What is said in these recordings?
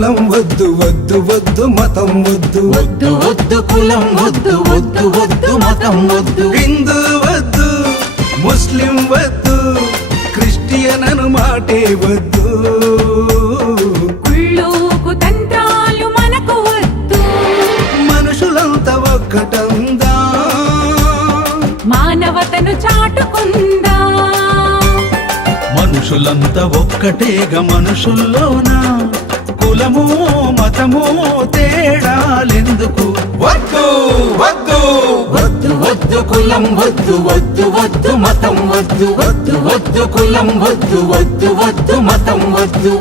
కులం వద్దు వద్దు వద్దు మతం వద్దు వద్దు వద్దు కులం వద్దు వద్దు వద్దు మతం వద్దు హిందూ వద్దు ముస్లిం వద్దు క్రిస్టియన్ అను మాటే వద్దు కుళ్ళోకు తంత్రాలు మనకు వద్దు మనుషులంతా ఒక్కటందా మానవతను చాటుకుందా మనుషులంతా ఒక్కటేగా మనుషుల్లోన కులము మతము తేడాలెందుకు వద్దు వద్దు వద్దు వద్దు కులం వద్దు వద్దు వద్దు మతం వద్దు వద్దు వద్దు కులం వద్దు వద్దు వద్దు మతం వద్దు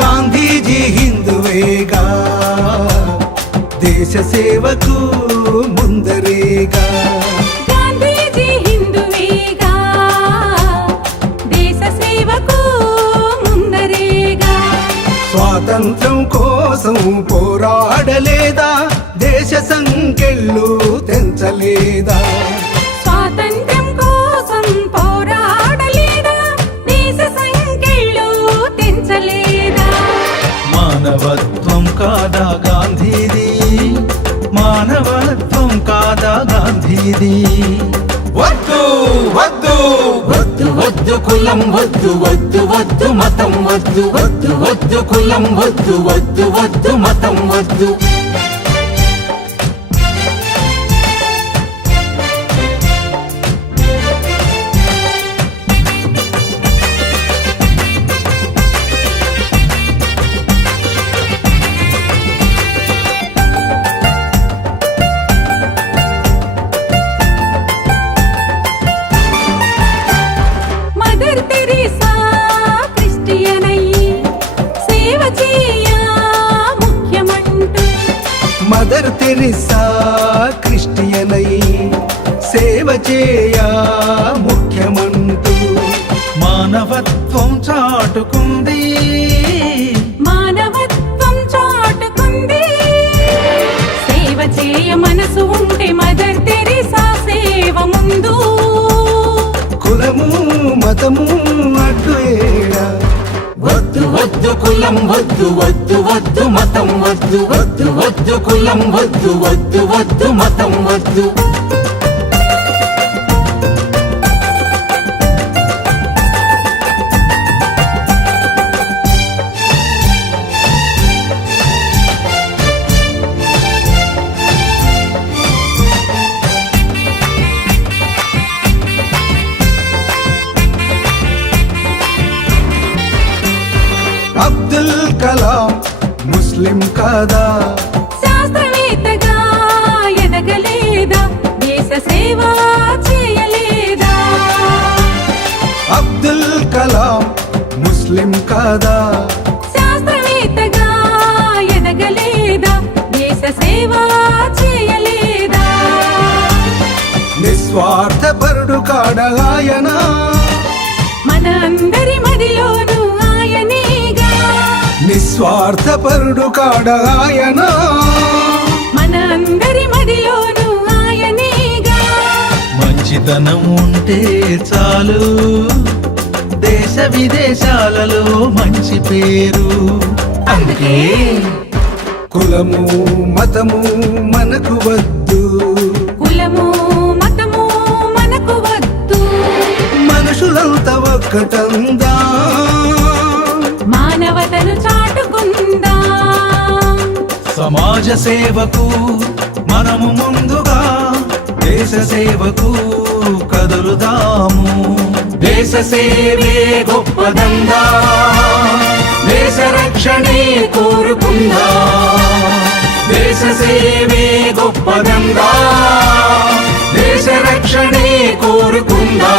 గాంధీజీ హిందువేగా దేశ సేవకు ముందరేగా గాంధీజీ హిందువేగా దేశ సేవకు ముందరేగా స్వాతంత్రం కోసం పోరాడలేదా దేశ సంకెళ్ళు తెంచలేదా స్వాతంత్ర్యం కోసం పోరాడలేదా దేశ సంఖ్యలు తెంచలేదా మానవత్వం కాదా గాంధీది మానవత్వం కాదా గాంధీది వద్దు వద్దు వద్దు వద్దు కులం వద్దు వద్దు వద్దు మతం వద్దు వద్దు వద్దు కులం వద్దు వద్దు వద్దు మతం వద్దు మదర్ తెరీసా క్రిస్టియన్ అయ్యి సేవ చేయ ముఖ్యమంటూ మదర్ తెరిసా క్రిస్టియన్ అయి సేవ చేయ ముఖ్యమంటూ మానవత్వం చాటుకుంది మానవత్వం చాటుకుంది సేవ చేయ మనసు ఉంటే మదర్ తెరీసా సేవ ముందు కులము మతము అడ్డు ఏడా వద్దు వద్దు కులం వద్దు వద్దు వద్దు మతం వద్దు వద్దు వద్దు కులం వద్దు వద్దు వద్దు మతం వద్దు అబ్దుల్ కలాం ముస్లిం కాదా శాస్త్రవేత్తగా ఎదగలేదా దేశ సేవ చేయలేదా అబ్దుల్ కలాం ముస్లిం కాదా శాస్త్రవేత్తగా ఎదగలేదా దేశ సేవ చేయలేదా నిస్వార్థపరుడు కాడగాయనా మన అందరి మదిలోనూ ఆయనేగా నిస్వార్థపరుడు కాడగాయనా మన అందరి మదిలోనూ ఆయనేగా మంచితనం ఉంటే చాలు దేశ విదేశాలలో మంచి పేరు అందుకే కులము మతము మనకు వద్దు కులము మతము మనకు వద్దు మనుషులంతా ఒక్కటందా మానవతను చాటుకుందా సమాజ సేవకు మనము ముందుగా దేశ సేవకు కదులుదాము దేశ సేవే గొప్పదందా దేశ రక్షణే కోరుకుందా దేశ సేవే గొప్పదందా దేశ రక్షణే కోరుకుందా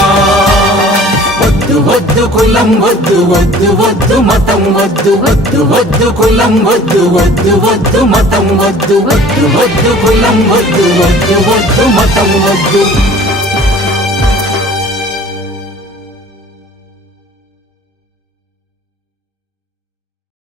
వద్దు వద్దు కులం వద్దు వద్దు వద్దు మతం వద్దు వద్దు వద్దు కులం వద్దు వద్దు వద్దు మతం వద్దు వద్దు వద్దు కులం వద్దు వద్దు వద్దు మతం వద్దు